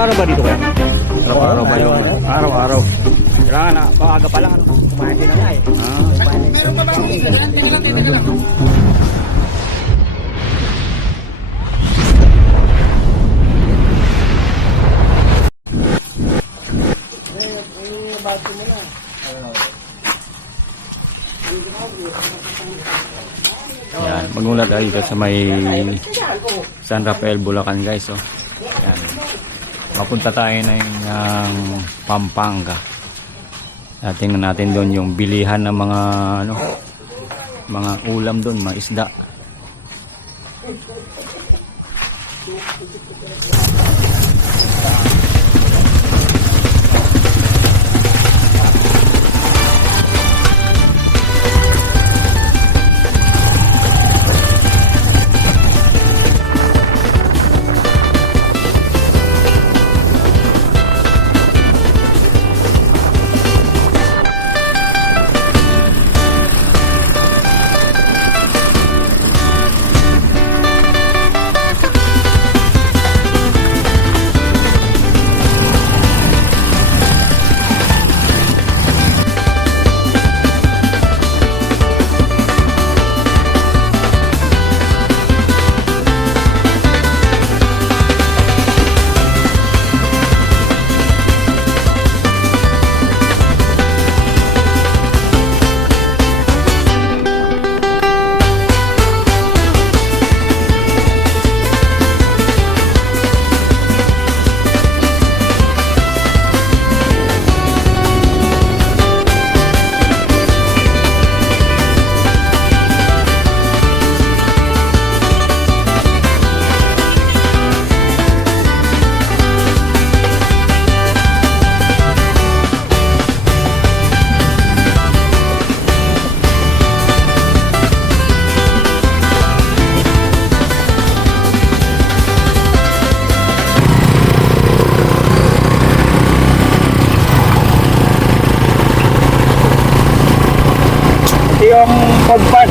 Araw-araw ba dito kaya? Araw-araw ba yung araw-araw? Kailangan na, paaga pa lang, ano? Kumain din na nga eh. Meron pa ba yung isa? Teka lang. Yan, magmula tayo dito sa may San Rafael, Bulacan guys. Oh. Yan. Mapunta tayo na yung Pampanga. Tingnan natin doon yung bilihan ng mga ano, mga ulam doon, mga isda. Yung food park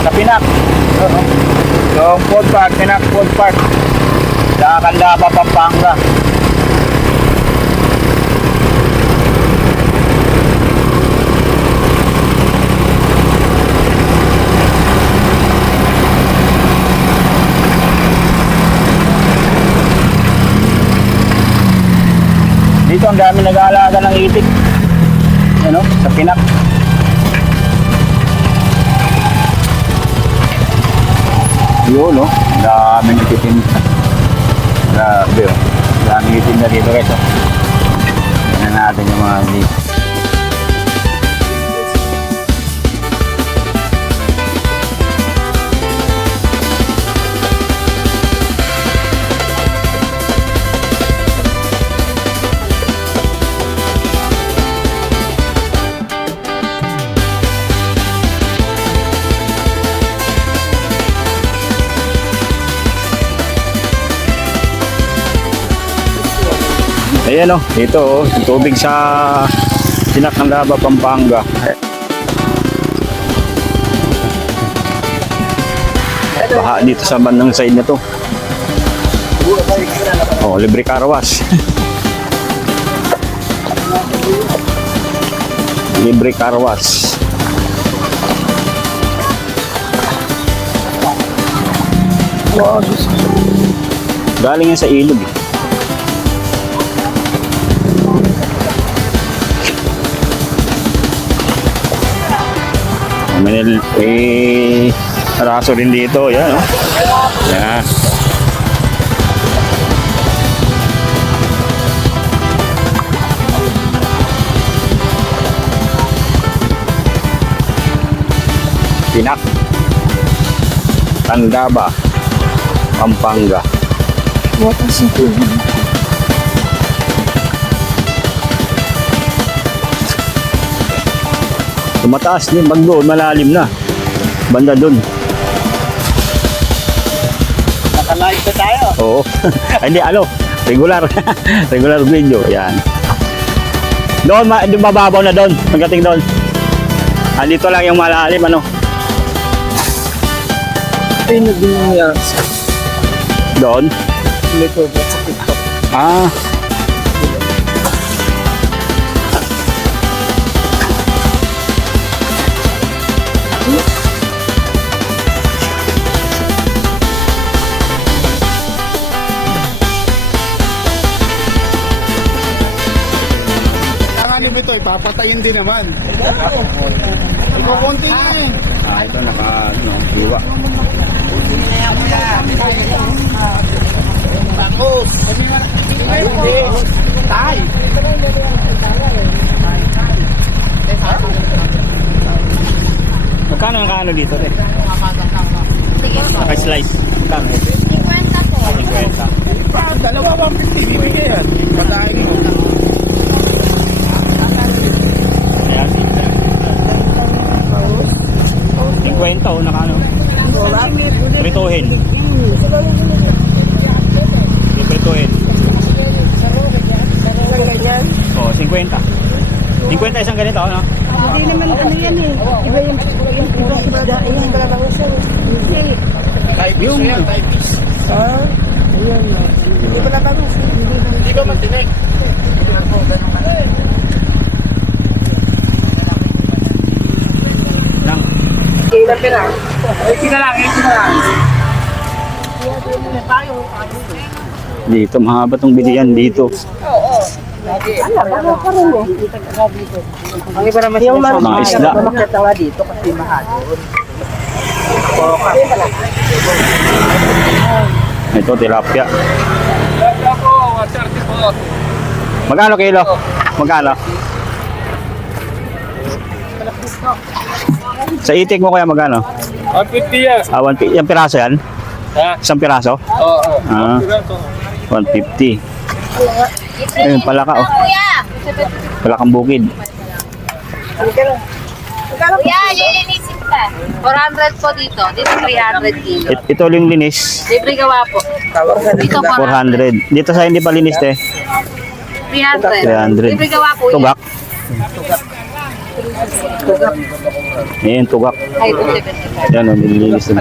sa Pinak. Yung food park, Pinak food park sa Candaba, Pampanga. Dito ang dami nag-aalaga ng itik, ano, sa Pinak. Yun, no? Daming nagtitinda. Grabe, oh. Daming nagtitinda dito, guys, oh. Tignan natin yung mga dito. Ayan o, ito o, yung tubig sa Candaba, Pampanga. Baha dito sa bandang side na to. Oh, libre car wash. Libre car wash. Wow, galing yan sa ilog eh. May raso rin dito, yan, oh. Yan. Pinak, Candaba, Pampanga. Tumataas din. Pag doon, malalim na. Banda doon. Nakalive na tayo. Oo. Hindi, regular. Regular video. Yan. Doon, mababaw na doon. Pagdating doon. Dito lang yung malalim, Ay, naging Doon? may program sa TikTok. Ah. Ano ba ito? Papatayin din naman. Kukunti na eh. Ito naka-iwa. Tapos. Tay. Magkano ang kaano dito, te? Sige po. Naka-slice. Magkano? 50 po. 50. Dalawa 150. Bibigay yan. Patayin mo. Ayan. 50 o nakaano? Prituhin. Prituhin. Oh, 50. 50 isang ganito, ano? Hindi naman ano yan eh. Iba yung isda. Yung kalabangasan. Hindi. Type piece yan. Type piece. Ayan na. Hindi pala bangus. Hindi ba matinig? Lang. Ilan pila? Sina lang. Dito, mahaba tong bilian dito. Ano ka rin eh. Ang iba naman Yung mga isda. Makita nga dito kasi mahal. Ito, tilapia. Magkano kilo? Magkano? Sa itik mo kaya magkano? 150 yan. 150. Yung piraso yan? Ha? Isang piraso? Oo. Ah, 150. Ayun, palaka oh. Kuya! Palakang bukid. Kuya, lilinisin ka. 400 po dito. Dito 300 kilo. Ito yung linis. Libre gawa po. Dito 400. Dito sa hindi pa linis eh. 300. 300. Libre gawa po Tugak. Ayan, tugak. Ay, 275. Yan o, nililinis na.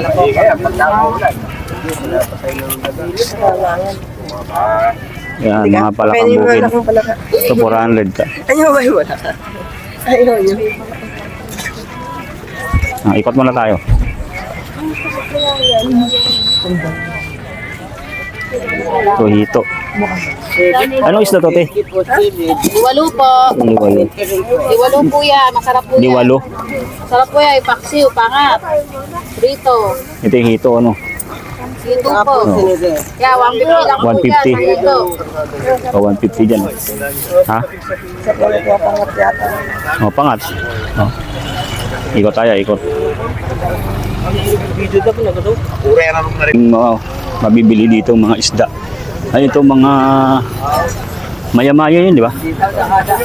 Yan, mga palakang bukid. Ito 400 ka. Ayaw ba yun? Ayaw yun. Ikot muna tayo. Ito, hito. Anong isda to, te? Diwalo po. Liwalo. Diwalo po yan. Masarap po yan. Liwalo. Masarap po yan. Ipaksiw, pangat. Prito. Ito yung hito, ano? Dito po. Kaya 150 lang po 150. yan. Dito. O, 150 dyan. Ha? O, pangat. O. Ikot tayo, ikot. Mga mabibili dito mga isda. Ay, ito mga maya-maya yun, di ba?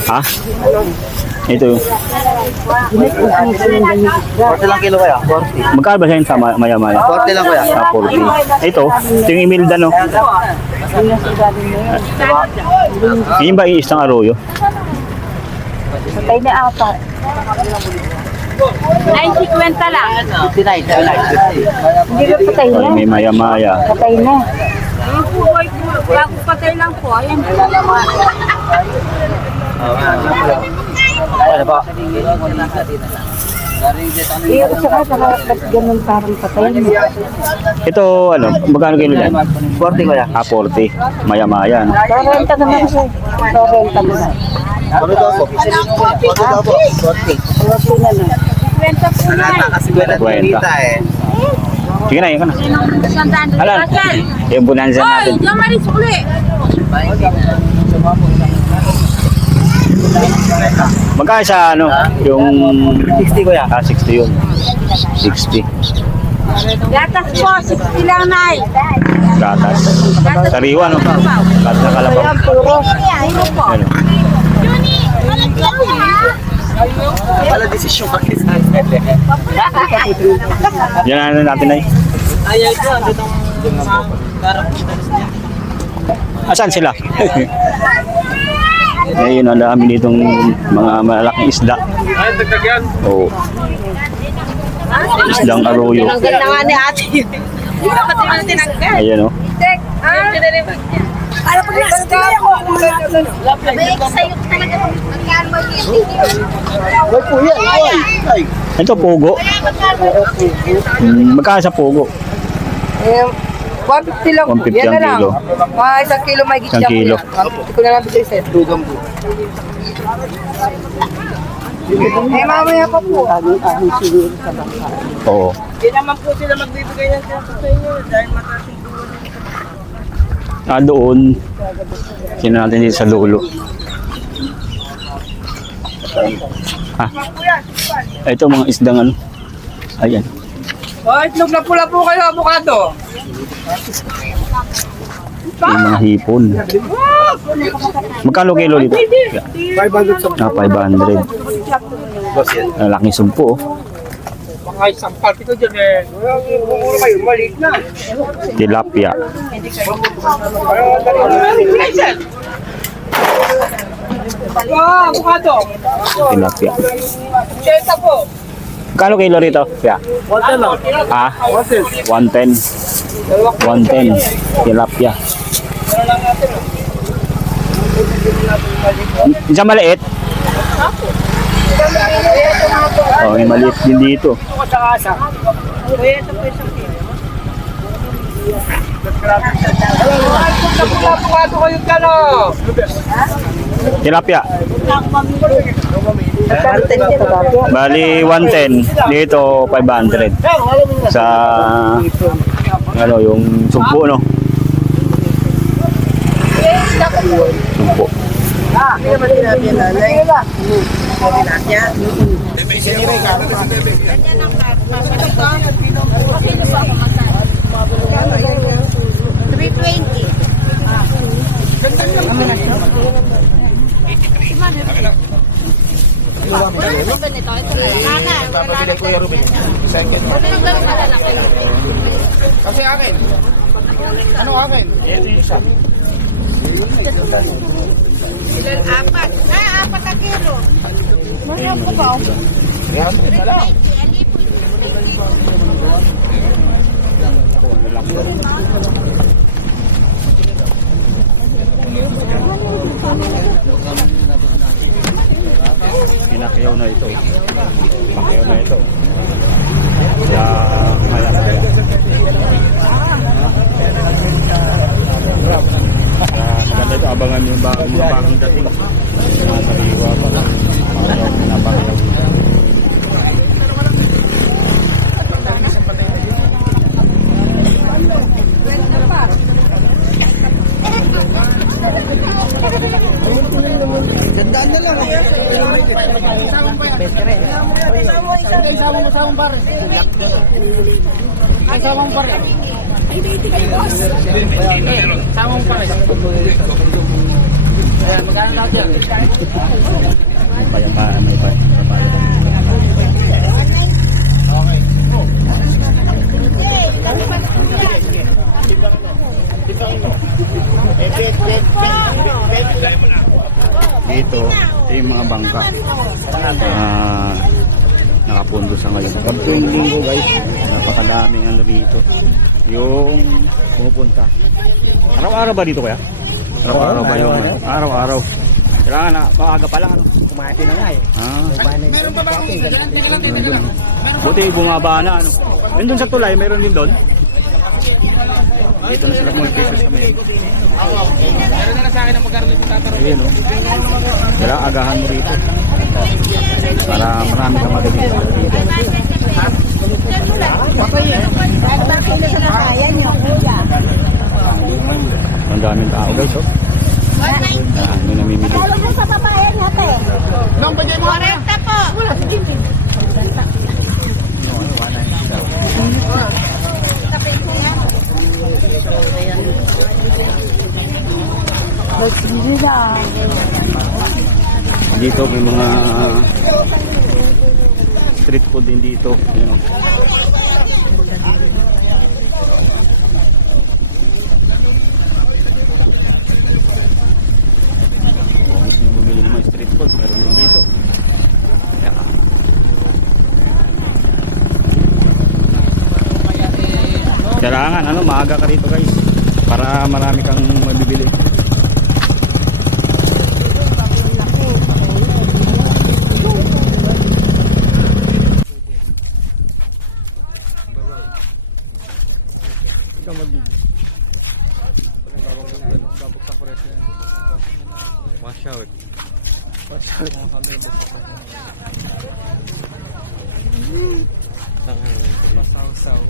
Ha? Ito yung 40 lang kilo kaya? 40. magkano ba siya yung sa maya-maya? 40 lang kaya? 40. Ito yung Imelda, no? Yun ba yung isang arroyo? Patay na apat. 9.50 lang. 59. Hindi ba patay Ay, may maya-maya. Patay na. Bago patay lang po. Ayan. Ano po? Iyo saka ba't ganun parang patay na. Ito, ano, magkano kilo yan? 40 kaya? 40. Maya-maya, no? Renta naman siya. Renta mo na. Ano daw po? Ano daw po? 40. Renta na na. Renta po na. Kasi wala Kwenta. eh. Sige na, yun ka na. Sandaan. Alan, yung bonanza natin. Diyan maris uli. Magkano sa ano? Yung 60 kuya. 60 yun. 60. Gatas po. 60 lang na Gatas. Sariwa, no? Gatas na kalabaw. Puro. Ano po? Ano? Wala desisyon ka kisa. Yan ano natin ay. Ayaw ito, ando itong darap kita niya. Asan sila? Ayun, ang dami ditong mga malaking isda. Ay, dagdag yan. Oo. Isdang arroyo. Tinanggal na nga ni ate. Hindi ka pati mo tinanggal. Ayan o. Para pag nakasakay ako, may sa'yo talaga magkano mag-ibig. Wag po yan, ay. Ito, pugo. Magkano sa pugo? 150 lang. 150 Yan na ang lang. kilo. Mga 1 kilo may gitya Isang kilo. ko yan. Hindi ko na lang bigay sa'yo. Dugang po. Eh, mamaya pa po. Oo. Hindi naman po sila magbibigay ng sinasabi sa inyo dahil mataas yung Doon. Sino natin dito sa lulo. Ha? Ito mga isdang ano. Ayan. Oh, itlog na pula po kayo, abukado. Yung mga hipon. Magkano kilo dito? 500 sa 500. boss yan. Laking sumpo. Ay, sampal ito dyan eh. Puro kayo, maliit na. Tilapia. Abukado. Tilapia. Chesa po. Magkano kilo rito? Yeah. Wala lang. Ah, 110. 110. Tilapia. Isa maliit? Oh, may maliit din dito. Abukado kayo kano. Tilapia. Bali 110. Dito 500. Sa ano yung sumpo no? Sumpo. Kasi akin. Ano akin? Ilan? Apat. Apat na kilo. Masarap ko ba? Yan, wala. Pinakyaw na ito. Pinakyaw na ito. Kaya kaya kaya. Maganda ito, abangan yung mga bagong dating. Mga sariwa pa. Pinapakyaw. Gandaan na lang. Samang pa rin. Ayan, magkano lahat yan? May payapaan, may payapaan. Dito, ito yung mga bangka. Nakapundo sa ngayon. Pag tuwing linggo guys, napakadaming ano dito. Yung pumupunta. Araw-araw ba dito kaya? Araw-araw ba yung araw-araw? Kailangan na, maaga pa lang ano? Kumahati na nga eh. Meron pa ba akong Nandun. Buti bumaba na ano. Nandun sa tulay, meron din doon. Dito na sila mga cases kami. Meron na sa akin ang magkano dito tatanong. Ayun o. Kailangan agahan mo rito. Para marami kang magiging dito. Ang daming tao guys oh. May namimili. Sa babayan natin. Nang pa dyan mo? 40 po. Dito may mga street food din dito. Ayan, oh. Kung gusto nyo bumili ng mga street food, meron din dito. Ayan. Kailangan, maaga ka rito guys. Para marami kang mabibili. Wash out. Pasaw-saw.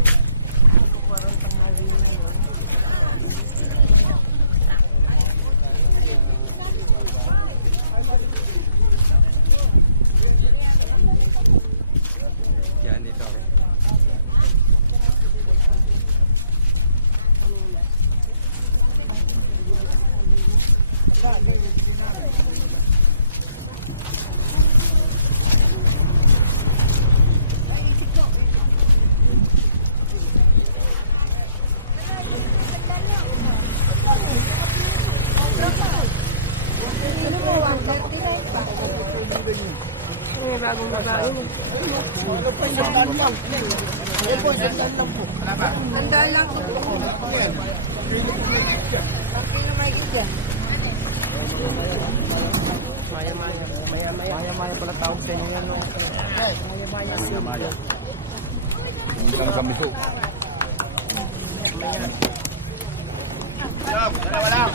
Yan dito. Maya-maya pala tawag sa inyo yan. Maya. Hindi ka nagkamiso. Wala.